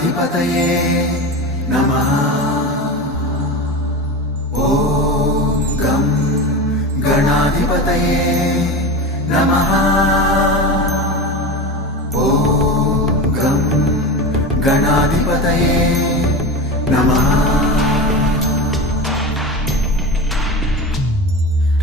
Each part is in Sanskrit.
गणाधिपतये नमः। ॐ गं गणाधिपतये नमः। ॐ गं गणाधिपतये नमः।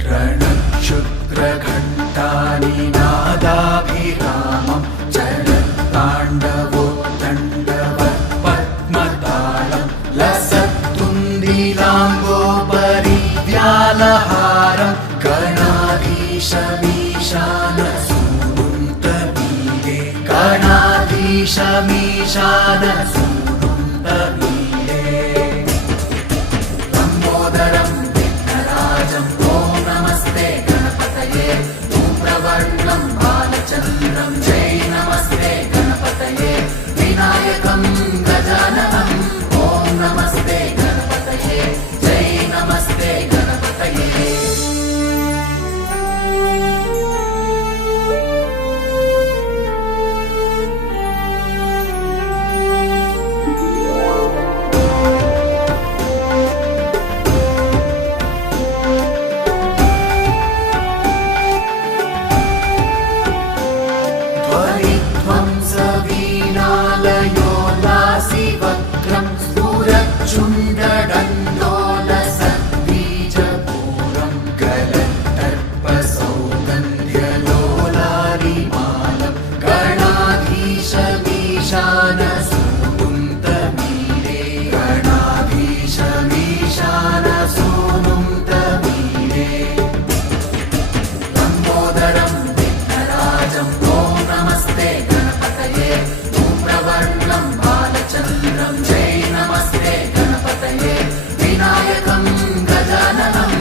रणक्षुद्रघण्टानिनादाभिरामं चलत्ताण्डवोत्तण्डवत्पद्मतालं लसत्तुन्दिलाम्बोपरिव्यालहारं गणाधीशमीशानसूनुन्तमीडे गणाधीशमीशानसूनुन्तमीडे लम्बोदरं विघ्नराजं ॐ नमस्ते गणपतये धूम्रवर्णं बालचन्द्रं जय नमस्ते गणपतये विनायकं गजाननं ॐ नमस्ते गणपतये जय नमस्ते गणपतये। चुण्डडण्डोलसद्बीजपूरं गलत्तर्पसौगन्ध्यलोलारिमालं गणाधीशमीशानसूनुन्तमीडे गणाधीशमीशानसूनुन्तमीडे लम्बोदरं विघ्नराजं ॐ नमस्ते गणपतये धूम्रवर्णं बालचन्द्रं जय नमस्ते गणपतये विनायकं गजाननं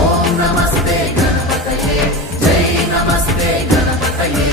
ॐ नमस्ते गणपतये जय नमस्ते गणपतये।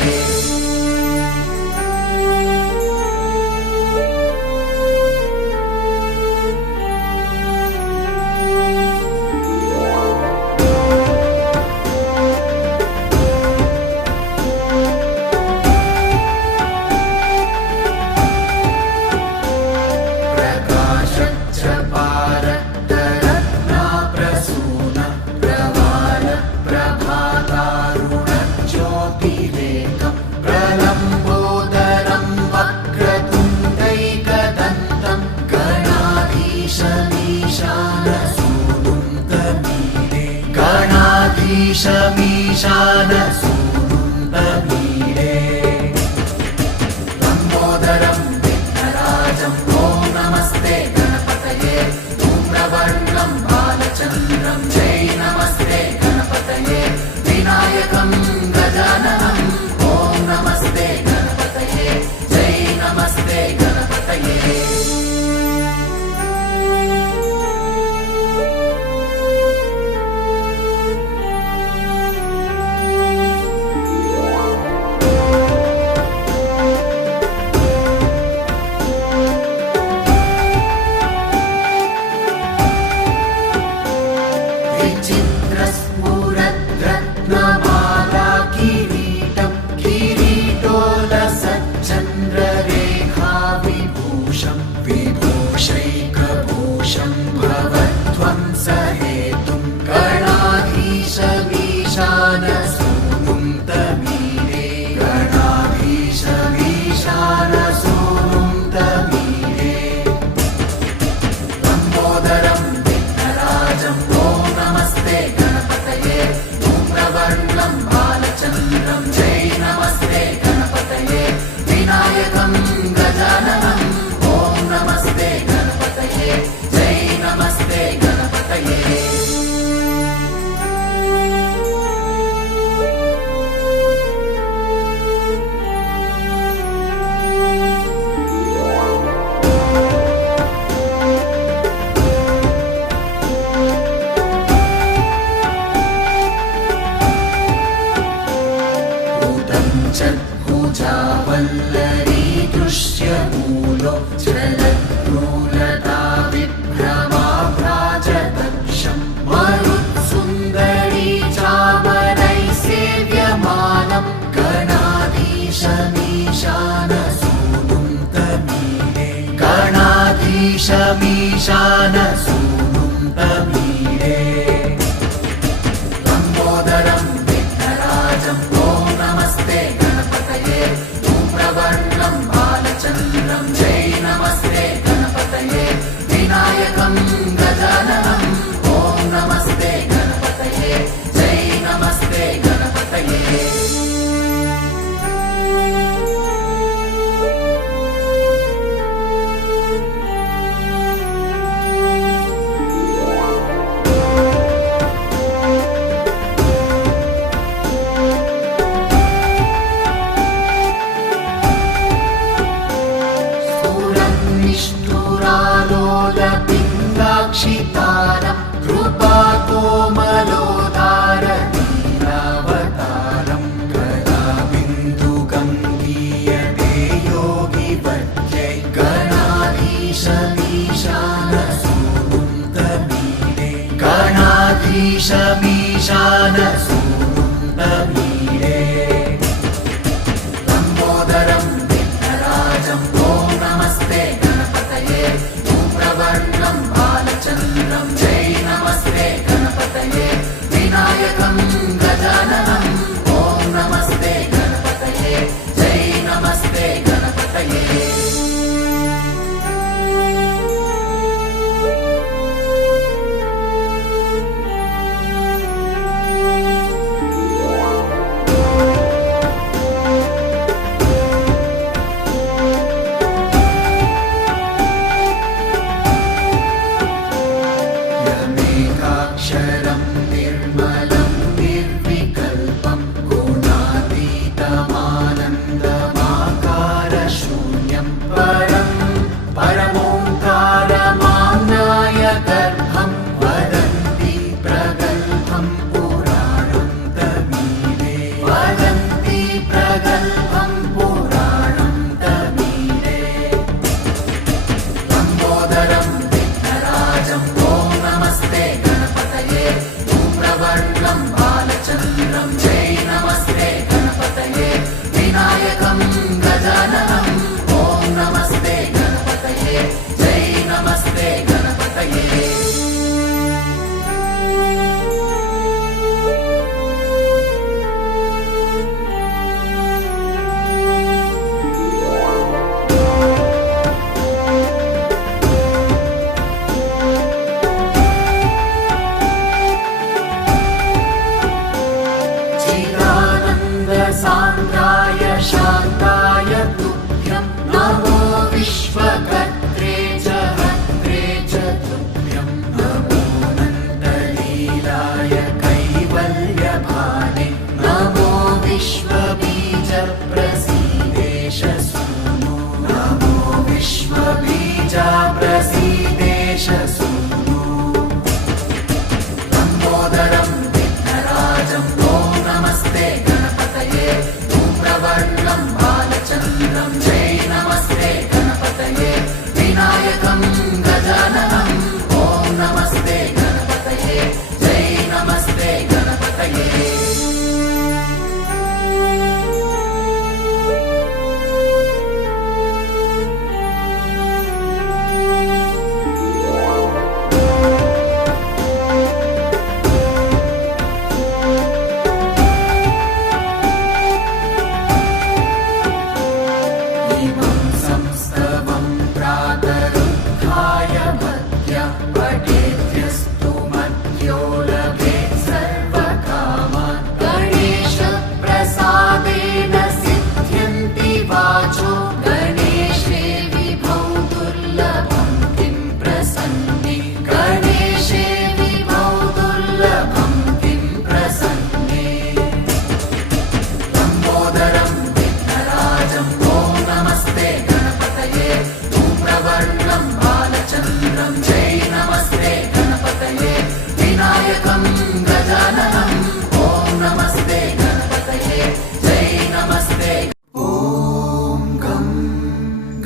प्रलम्बोदरं वक्रतुण्डैकदन्तं गणाधीशमीशानसूनुन्तमीडे गणाधीशमीशानसूनुन्तमीडे लम्बोदरं विघ्नराजं ॐ नमस्ते गणपतये धूम्रवर्णं बालचन्द्रं जय नमस्ते गणपतये विनायकं गजाननं ॐ नमस्ते गणपतये जय नमस्ते गणपतये। विचित्रस्फुरद्रत्नमाला किरीटं किरीटोलसच्चन्द्ररेखाविभूषं विभूषैकभूषं भवध्वंसहेतुं गणाधीशमीशानसूनुन्तमीडे गणाधीशमीशानसूनुन्तमीडे लम्बोदरं विघ्नराजं ॐ नमस्ते गणपतये धूम्रवर्णं बालचन्द्रं जय नमस्ते गणपतये विनायकं गजाननं ॐ नमस्ते गणपतये जय नमस्ते गणपतये। भुजावल्लरी दृश्यमूलो चलत्प्लूलता विभ्रमाभ्राजदक्षं मरुत्सुन्दरी चामरैः सेव्यमानं गणाधीशमीशानसूनुन्तमीडे गणाधीशमीशानसूनुं तमीडे लम्बोदरं विघ्नराजं ॐ नमस्ते गणपतये धूम्रवर्णं बालचन्द्रं जय नमस्ते गणपतये विनायकं गजाननं ॐ नमस्ते गणपतये जय नमस्ते गणपतये निष्ठुरालोलपिङ्गाक्षितारं कृपाकोमलोदारनीलावतारं गदाबिन्दुगम्भीयते योगिवर्यै गणाधीशमीशानसूनुं तमीडे गणाधीशमीशानसूनुं तमीडे लम्बोदरं विघ्नराजं ॐ नमस्ते गणपतये धूम्रवर्णं बालचन्द्रं जय नमस्ते गणपतये विनायकं गजाननं ॐ नमस्ते गणपतये जय नमस्ते गणपतये यमेकाक्षरं निर्मलं निर्विकल्पं गुणातीतमानन्दमाकारशून्यं परमोङ्कारमाम्नाय गर्भं वदन्ति प्रगल्भं पुराणं तमीडे वदन्ति प्रगल्भं पुराणं तमीडे लम्बोदरं विघ्नराजं ॐ नमस्ते गणपतये धूम्रवर्णं बालचन्द्रं जय नमस्ते गणपतये विनायकं गजाननं ॐ नमस्ते गणपतये जय नमस्ते गणपतये चिदानन्दसान्द्राय शान्ताय तुभ्यं नमो विश्वकर्त्रे च हर्त्रे च तुभ्यं नमो नन्दलीलाय कैवल्यभाने नमो विश्वबीजप्रसीदेश सूनु नमो विश्वबीजप्रसीदेश सूनु लम्बोदरं विघ्नराजं ॐ नमस्ते गणपतये धूम्रवर्णं बालचन्द्रं जय नमस्ते गणपतये विनायकं गजाननं ॐ नमस्ते गणपतये जय नमस्ते गणपतये इमं संस्तवं प्रातरुत्थाय भक्त्या पठेद्यस्तु मध्यो लभेत् सर्वकामान् गणेशप्रसादेन सिद्ध्यन्ति वाचो गणेशे विभौ दुर्लभं किं प्रसन्ने गणेशे विभौ दुर्लभं किं प्रसन्ने लम्बोदरं विघ्नराजं ॐ नमस्ते गणपतये धूम्रवर्णं बालचन्द्रं जय नमस्ते गणपतये विनायकं गजाननं ॐ नमस्ते गणपतये जय नमस्ते ॐ गं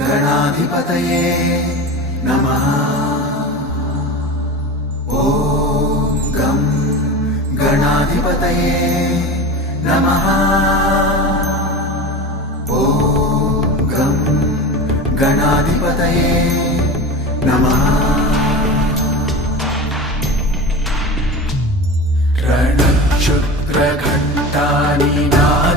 गणाधिपतये नमः ॐ गं गणाधिपतये नमः ॐ गं गणाधिपतये नमः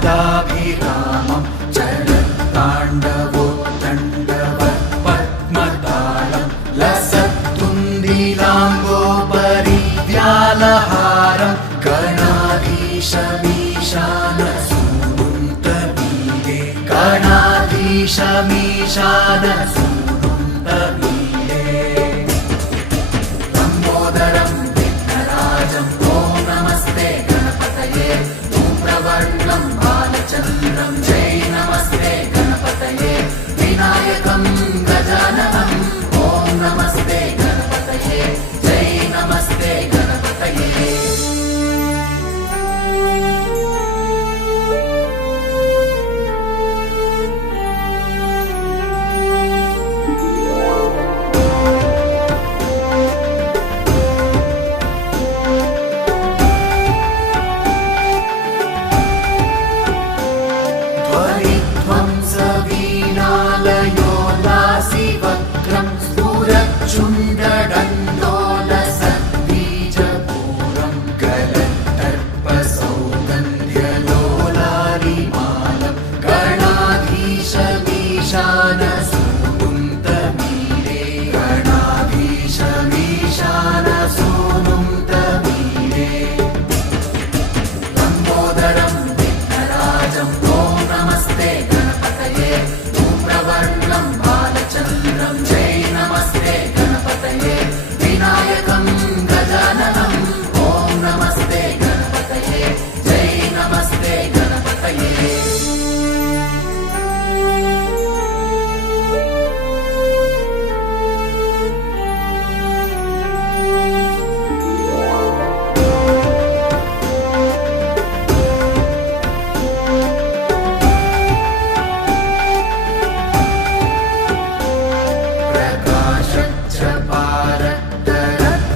रणक्षुद्रघण्टानिनादाभिरामं चलत्ताण्डवोत्तण्डवत्पद्मतालं लसत्तुन्दिलाम्बोपरिव्यालहारं गणाधीशमीशानसूनुन्तमीडे गणाधीशमीशानसूनुन्तमीडे लम्बोदरं विघ्नराजं ॐ नमस्ते गणपतये धूम्रवर्णं बालचन्द्रं जय नमस्ते गणपतये विनायकं गजाननं ॐ नमस्ते गणपतये जय नमस्ते गणपतये ध्वनिध्वंसवीणालयोल्लासिवक्त्रं स्फुरच्चुण्डदण्डोलसद्बीजपूरं गलत्तर्पसौगन्ध्यलोलारिमालं गणाधीशमीशानसूनुन्तमीडे गणाधीशमीशानसूनुन्तमीडे लम्बोदरं विघ्नराजं ॐ नमस्ते गणपतये धूम्रवर्णं बालचन्द्रं जय नमस्ते गणपतये विनायकं गजाननं ॐ नमस्ते गणपतये जय नमस्ते गणपतये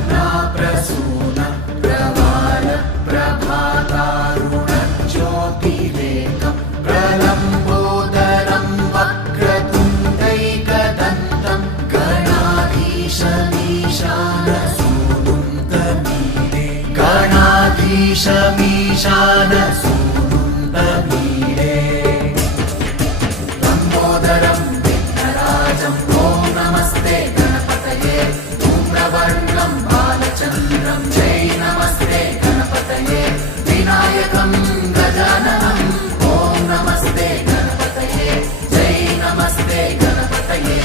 प्रकाशच्छपारक्तरत्नाप्रसून प्रवाल प्रभातारुणज्योतिरेकं प्रलम्बोदरं वक्रतुण्डैकदन्तं गणाधीशमीशानसूनुन्तमीडे गणाधीशमीशानसूनुन्तमीडे लम्बोदरं विघ्नराजं ॐ नमस्ते गणपतये धूम्रवर्णं बालचन्द्रं जय नमस्ते गणपतये विनायकं गजाननं ॐ नमस्ते गणपतये जय नमस्ते गणपतये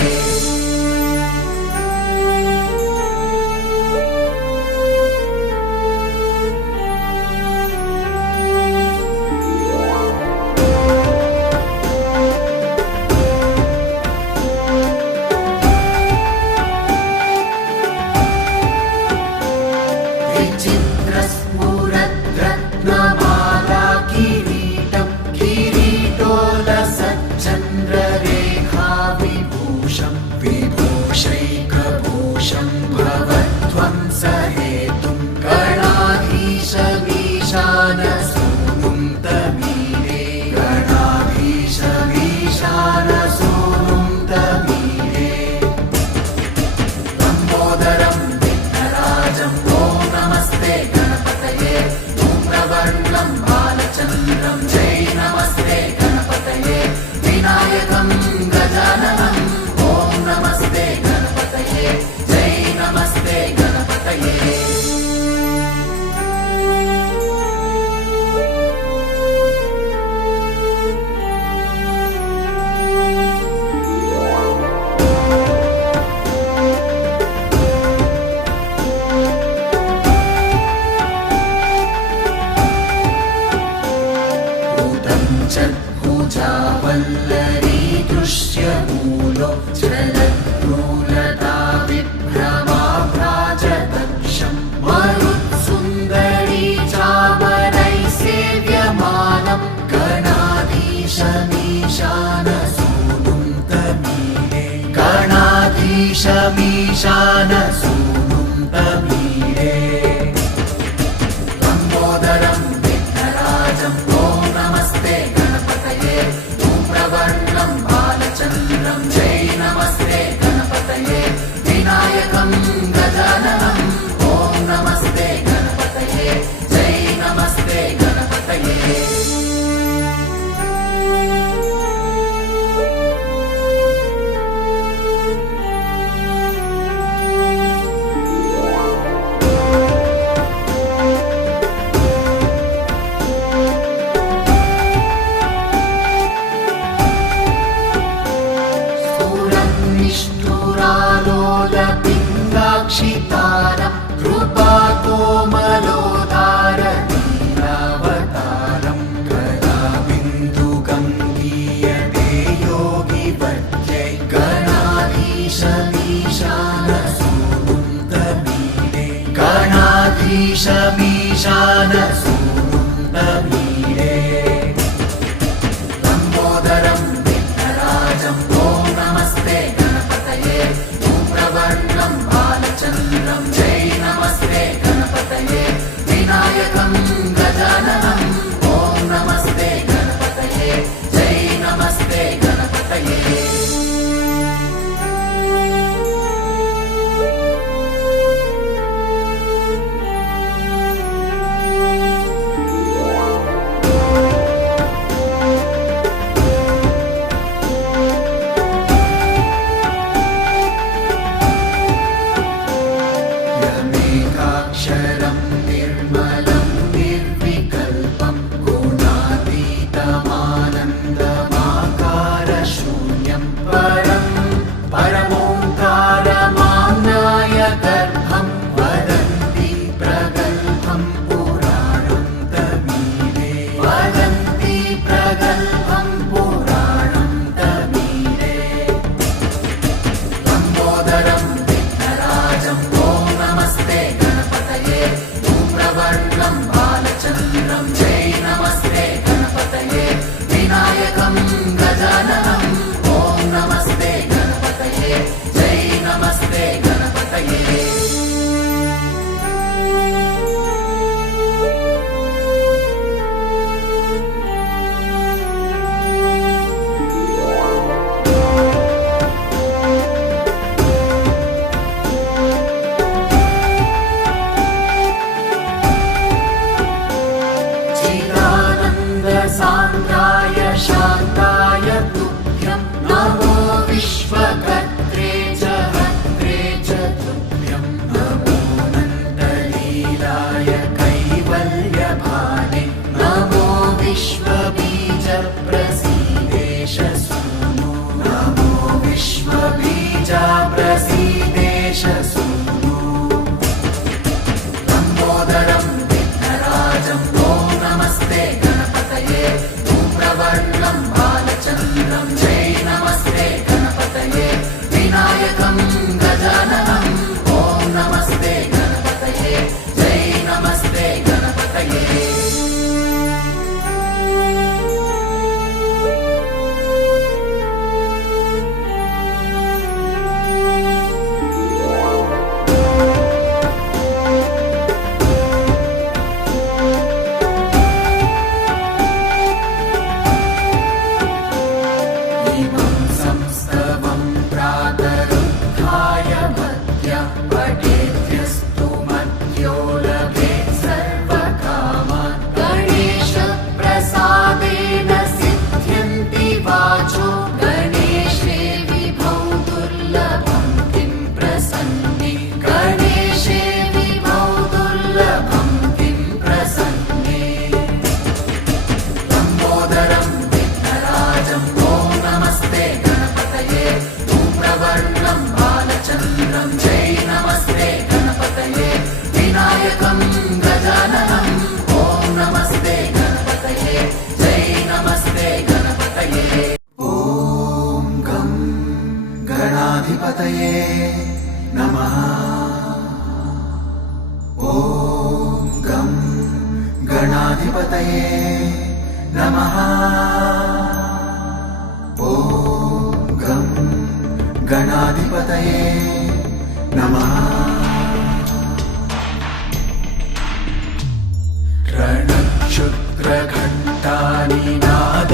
विचित्रस्फुरद्रत्नमाला किरीटं किरीटोलसच्चन्द्ररेखाविभूषं विभूषैकभूषं भवध्वंसहेतुं गणाधीशमीशानसूनुन्तमीडे गणाधीशमीशानसूनुन्तमीडे लम्बोदरं विघ्नराजं ॐ नमस्ते गणपतये धूम्रवर्णं बालचन्द्रं जय नमस्ते गणपतये विनायकं गजाननं ॐ नमस्ते गणपतये जय नमस्ते गणपतये भुजावल्लरी दृश्यमूलो चलद्रूलता विभ्रमाभ्राजदक्षं मरुत्सुन्दरी चामरैः सेव्यमानं गणाधीशमीशानसूनुन्तमीडे गणाधीशमीशानसूनुन्तमीडे लम्बोदरं विघ्नराजं ॐ नमस्ते गणपतये धूम्रवर्णं बालचन्द्रं जय नमस्ते गणपतये विनायकं निष्ठुरालोलपिङ्गाक्षितारं कृपाकोमलोदारनीलावतारं गदाबिन्दुगङ्गीयते योगिवर्त्यै गणाधीशमीशानसूनुन्तमीडे गणाधीशमीशानसूनुन्तमीडे लम्बोदरं विघ्नराजं ॐ नमस्ते गणपतये धूम्रवर्णं बालचन्द्रं जय नमस्ते गणपतये विनायकं गजाननं ॐ नमस्ते गणपतये जय नमस्ते गणपतये यमेकाक्षरं निर्मलं निर्विकल्पं गुणातीतमानन्दमाकारशून्यं परमोङ्कारमाम्नाय गर्भं वदन्ति प्रगल्भं पुराणं तमीरे वदन्ति प्रगल्भं पुराणं तमीरे लम्बोदरं विघ्नराजं ॐ नमस्ते गणपतये धूम्रवर्णं बालचन्द्रं जय नमस्ते गणपतये विनायकं गजाननं ॐ नमस्ते गणपतये जय नमस्ते गणपतये चिदानन्दसान्द्राय शान्ताय तुभ्यं नमो विश्वकर्त्रे च हर्त्रे च तुभ्यं नमो नन्दलीलाय कैवल्यभाने नमो विश्वबीजप्रसीदेश सूनो नमो विश्वबीजप्रसीदेश सूनो लम्बोदरं विघ्नराजं ॐ नमस्ते गणपतये धूम्रवर्णं बालचन्द्रं जय नमस्ते गणपतये विनायकं गजाननं ॐ नमस्ते गणपतये जय नमस्ते गणपतये इमं संस्तवं प्रातरुत्थाय भक्त्या पठेद्यस्तु मध्यो लभेत् सर्वकामान् गणेशप्रसादेन सिद्ध्यन्ति वाचो गणेशे विभौ दुर्लभं किं प्रसन्ने गणेशे विभौ दुर्लभं किं प्रसन्ने लम्बोदरं विघ्नराजं ॐ नमस्ते गणपतये धूम्रवर्णं बालचन्द्रं जय नमस्ते गणपतये विनायकं गजाननं ॐ नमस्ते गणपतये जय नमस्ते गणपतये ॐ गं गणाधिपतये नमः ॐ गं गणाधिपतये नमः ॐ गं गणाधिपतये नमः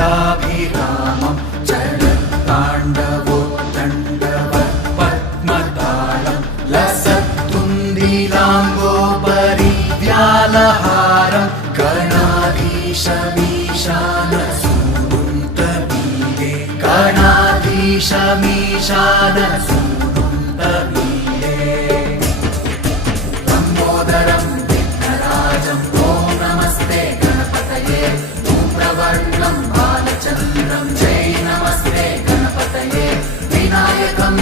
रणक्षुद्रघण्टानिनादाभिरामं चलत्ताण्डवोत्तण्डवत्पद्मतालं लसत्तुन्दिलाम्बोपरिव्यालहारं गणाधीशमीशानसूनुन्तमीडे गणाधीशमीशानसूनुन्तमीडे लम्बोदरं विघ्नराजं ॐ नमस्ते गणपतये धूम्रवर्णं बालचन्द्रं जय नमस्ते गणपतये विनायकं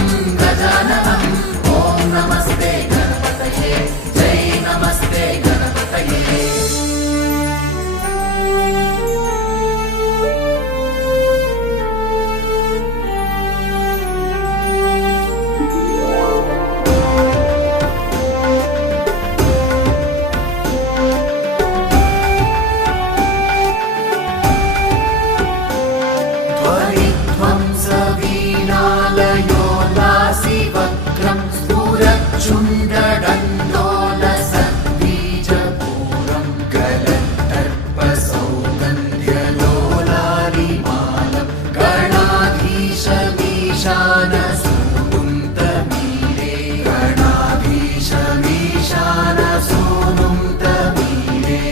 सूनुं तमीरे गणाधीशमीशान सूनुं तमीरे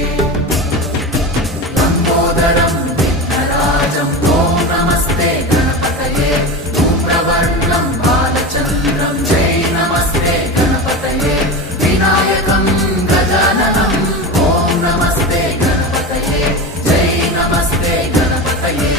लम्बोदरं विघ्नराजं ॐ नमस्ते गणपतये धूम्रवर्णं बालचन्द्रं जय नमस्ते गणपतये विनायकं गजाननं ॐ नमस्ते गणपतये जय नमस्ते गणपतये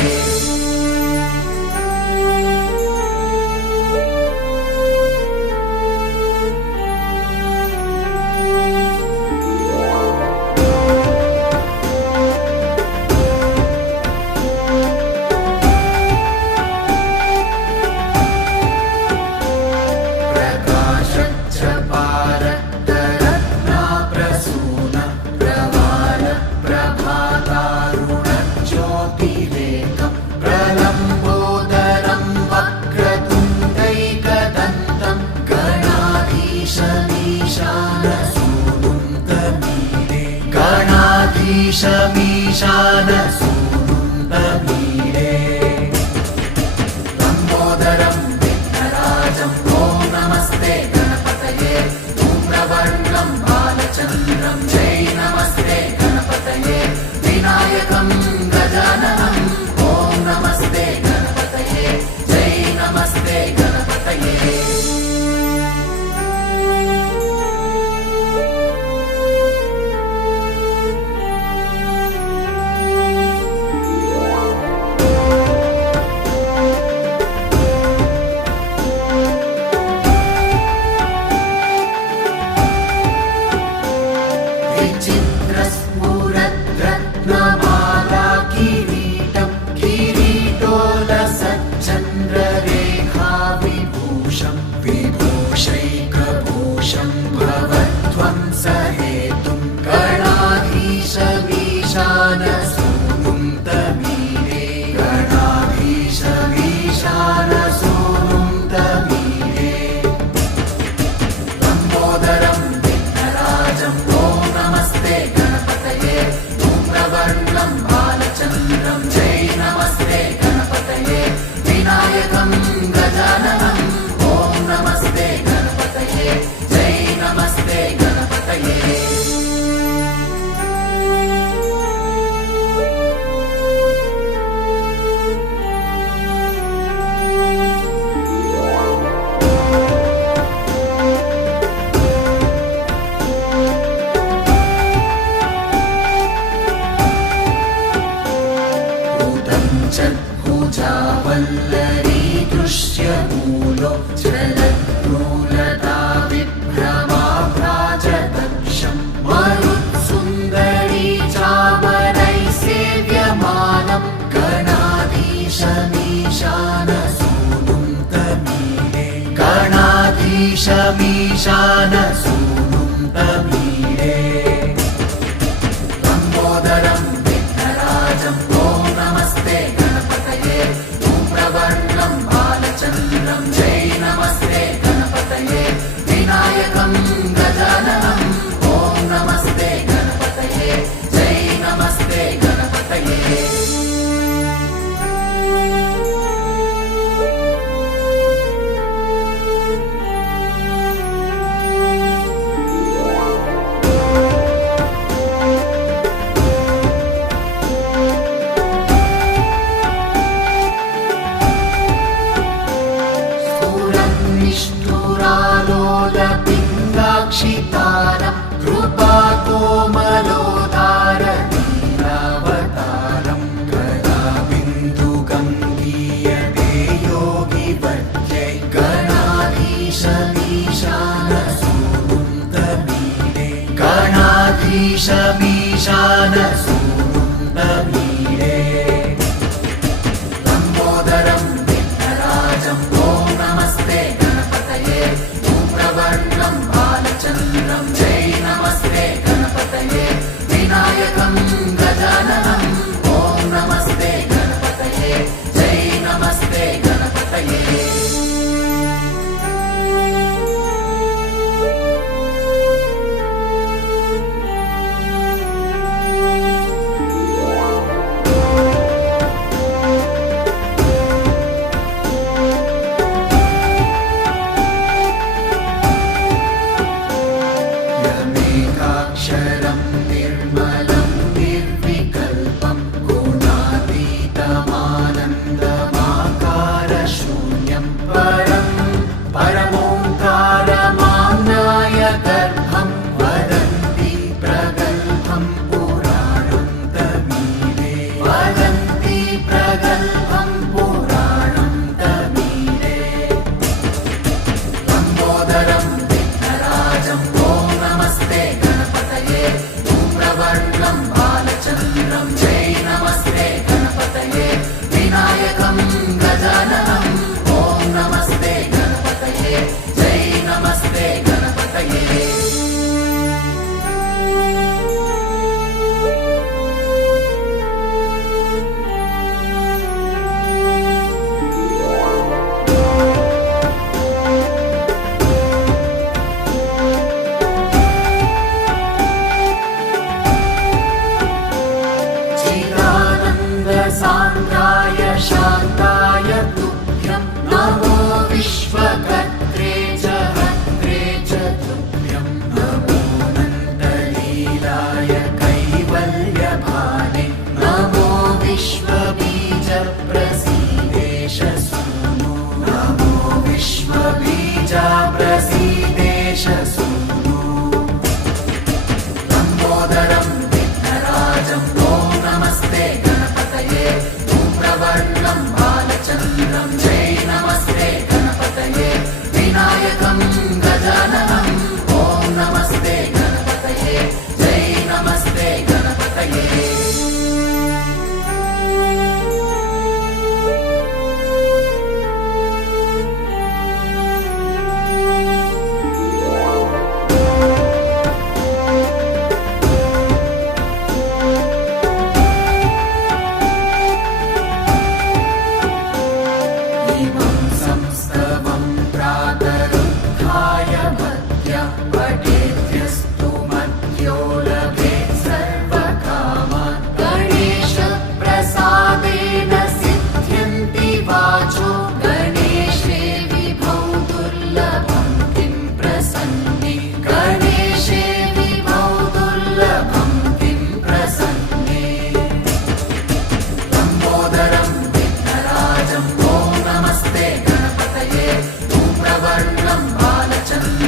गणाधीशमीशान सूनुं तमीरे लम्बोदरं विघ्नराजं ॐ नमस्ते गणपतये धूम्रवर्णं बालचन्द्रं जय नमस्ते गणपतये विनायकं गजाननं ॐ नमस्ते गणपतये जय नमस्ते गणपतये विचित्रस्फुरद्रत्नमाला किरीटं किरीटोलसच्चन्द्ररेखा विभूषं विभूषैकभूषं भवध्वंसहेतुं गणाधीशमीशान सूनुं तमीरे गणाधीशमीशान सूनुं तमीरे लम्बोदरं विघ्नराजं ॐ नमस्ते गणपतये धूम्रवर्णं बालचन्द्रं जय नमस्ते गणपतये विनायकं गजाननं ॐ नमस्ते गणपतये जय नमस्ते गणपतये भुजावल्लरी दृश्यमूलो जलद्रूलता विभ्रमाभ्राजदक्षं मरुत्सुन्दरी चामरैः सेव्यमानं गणाधीशमीशान सूनुं तमीरे गणाधीशमीशान सूनुं तमीरे लम्बोदरं विघ्नराजं ॐ नमस्ते गणपतये धूम्रवर्णं बालचन्द्रं जय नमस्ते गणपतये विनायकं गजाननं ॐ नमस्ते गणपतये जय नमस्ते गणपतये निष्ठुरालोलपिङ्गाक्षितारं कृपाकोमलोदारनीलावतारं गदाबिन्दुगङ्गीयते योगिवर्यै गणाधीशमीशान सूनुं तमीरे गणाधीशमीशान सूनुं तमीरे लम्बोदरं विघ्नराजं ॐ नमस्ते गणपतये धूम्रवर्णं बालचन्द्रं जय नमस्ते गणपतये विनायकं गजाननं ॐ नमस्ते गणपतये जय नमस्ते गणपतये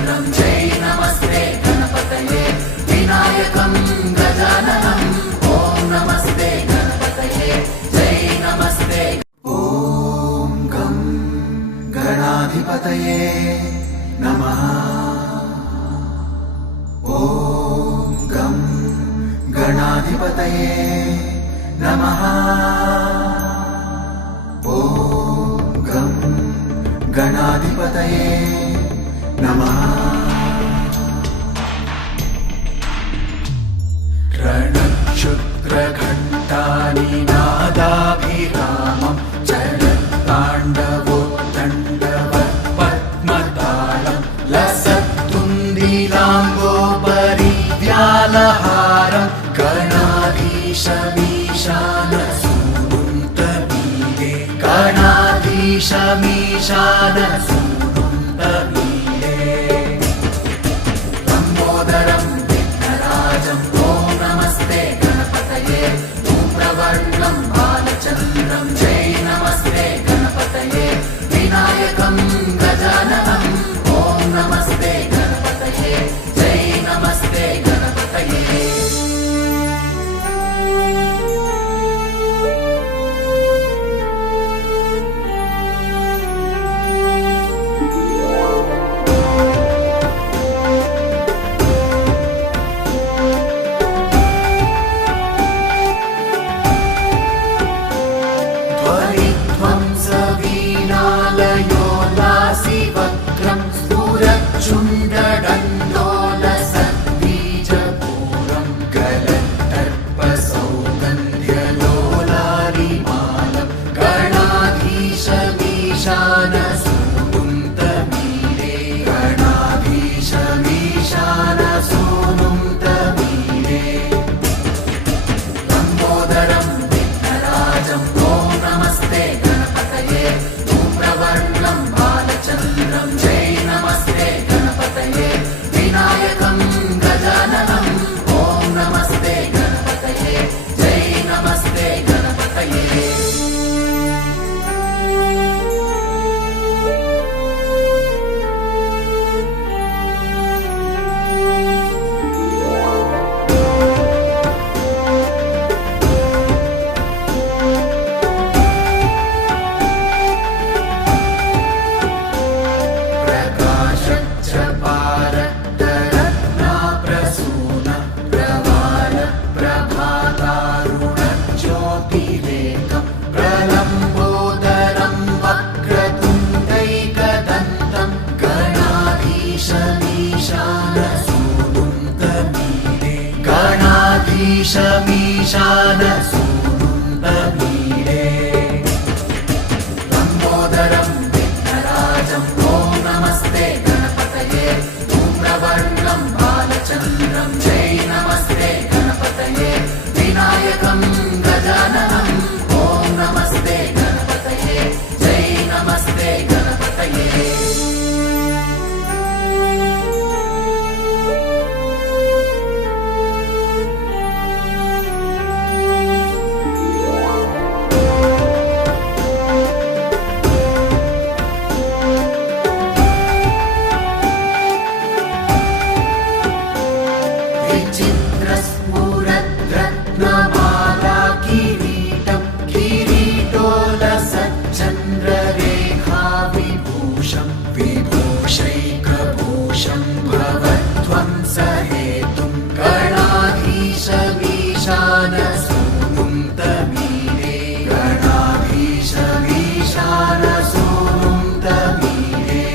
बालचन्द्रं जय नमस्ते गणपतये विनायकं गजाननं ॐ नमस्ते गणपतये जय नमस्ते ॐ गं गणाधिपतये नमः ॐ गं गणाधिपतये नमः ॐ गं गणाधिपतये नमः रणक्षुद्रघण्टानिनादाभिरामं चरत्ताण्डवोत्तण्डवत्पद्मतालं लसत्तुन्दिलाम्बोपरिव्यालहारं गणाधीशमीशानसूनुन्तमीरे गणाधीशमीशानसूनुन्तमीरे लम्बोदरं विघ्नराजं ॐ नमस्ते गणपतये धूम्रवर्णं बालचन्द्रं जय नमस्ते गणपतये विनायकं गजाननं ॐ नमस्ते गणपतये जय नमस्ते गणपतये ध्वनिध्वंसवीणालयोल्लासिवक्त्रं स्फुरच्चुण्डदण्डोलसद्बीजपूरं गलत्तर्पसौगन्ध्यलोलारिमालं गणाधीशमीशानसूनुन्तमीरे गणाधीशमीशानसूनुन्तमीरे लम्बोदरं विघ्नराजं ॐ नमस्ते गणपतये धूम्रवर्णं बालचन्द्रं जय नमस्ते गणपतये विनायकं गजाननं ॐ नमस्ते गणपतये जय नमस्ते गणपतये प्रकाशच्चपारतरत्नाप्रसून प्रवाल प्रभातारुणज्योतिरेकं प्रलम्बोदरं वक्रतुण्डैकदन्तं गणाधीशमीशानसूनुन्तमीरे गणाधीशमीशानसूनुन्तमीरे लम्बोदरं विघ्नराजं ॐ नमस्ते गणपतये धूम्रवर्णं बालचन्द्रं जय नमस्ते गणपतये विनायकं गजाननं ॐ नमस्ते गणपतये जय नमस्ते गणपतये विचित्रस्फुरद्रत्नमाला किरीटं किरीटोलसच्चन्द्ररेखाविभूषं विभूषैकभूषं भवध्वंसहेतुं गणाधीशमीशानसूनुन्तमीरे गणाधीशमीशानसूनुन्तमीरे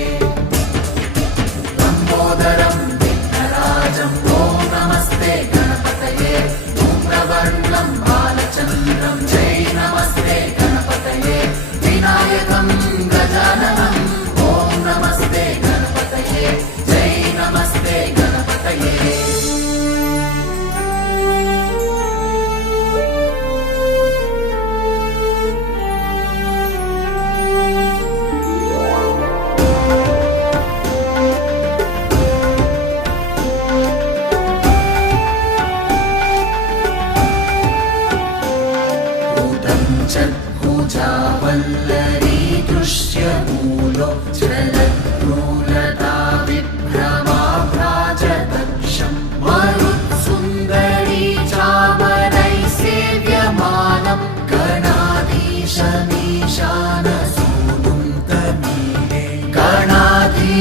लम्बोदरं विघ्नराजं ॐ नमस्ते गणपतये धूम्रवर्णं बालचन्द्रं जय नमस्ते गणपतये विनायकं गजाननं ॐ नमस्ते गणपतये जय नमस्ते गणपतये चद्भुजावल्लरी दृश्यमूलो चलद्भ्रूलता विभ्रम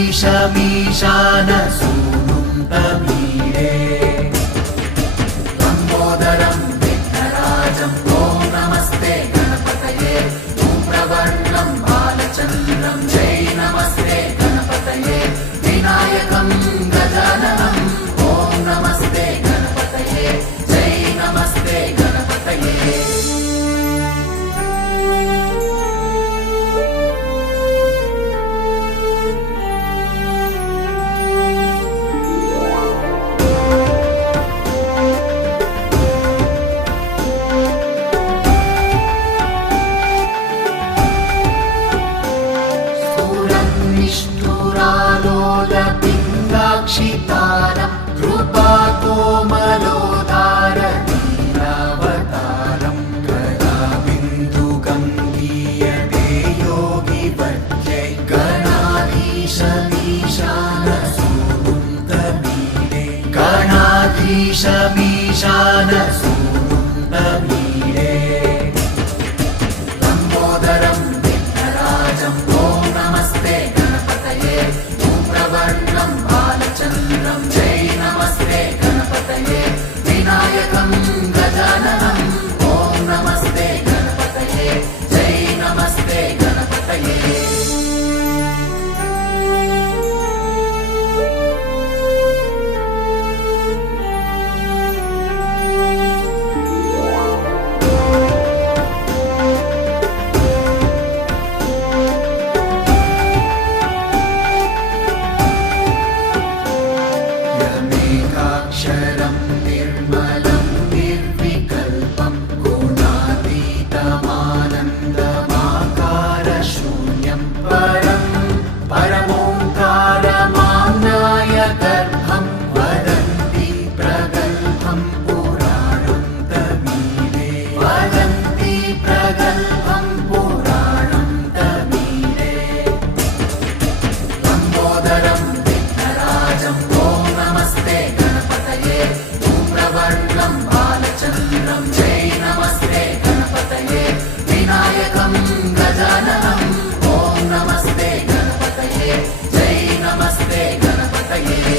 गणाधीशमीशान सूनुं तमीडे लम्बोदरं विघ्नराजं ॐ नमस्ते गणपतये धूम्रवर्णं बालचन्द्रं जय नमस्ते गणपतये विनायकं गजाननं ॐ नमस्ते गणपतये जय नमस्ते गणपतये निष्ठुरालोलपिङ्गाक्षितारं कृपाकोमलोदारनीलावतारं गदाबिन्दुगम्भीयते योगिवर्यै गणाधीशमीशानसूनुं तमीडे गणाधीशमीशानसूनुं तमीडे लम्बोदरं विघ्नराजं ॐ नमस्ते गणपतये धूम्रवर्णं बालचन्द्रं जय नमस्ते गणपतये विनायकं गजाननं ॐ नमस्ते गणपतये जय नमस्ते गणपतये क्षरं निर्मलं निर्विकल्पं गुणातीतमानन्दमाकारशून्यं परमोङ्कारमाम्नाय गर्भं वदन्ति प्रगल्भं पुराणं तमीडे वदन्ति प्रगल्भं पुराणं तमीडे लम्बोदरं विघ्नराजं ॐ नमस्ते गणपतये धूम्रवर्णं बालचन्द्रं जय नमस्ते गणपतये विनायकं गजाननं ॐ नमस्ते गणपतये जय नमस्ते गणपतये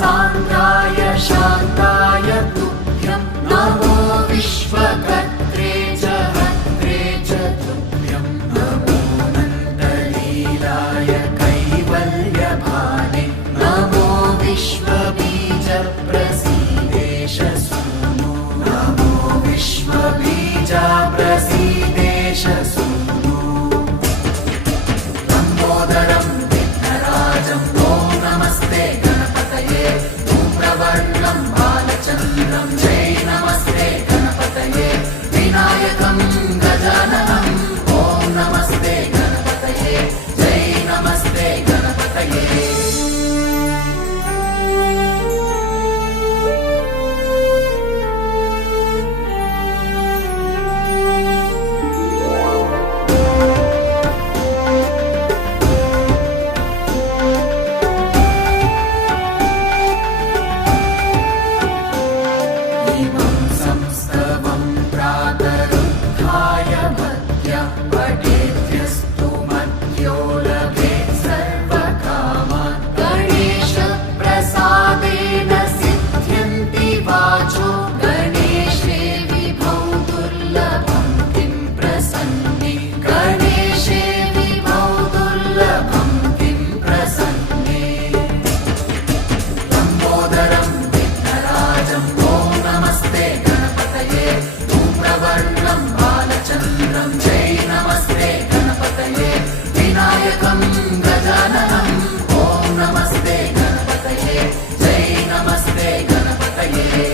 सान्द्राय शान्ताय तुभ्यं नमो विश्वकर्त्रे च हर्त्रे च तुभ्यं नमो नन्दलीलाय कैवल्यभाने नमो विश्वबीजप्रसीदेश सूनो नमो विश्वबीजाप्र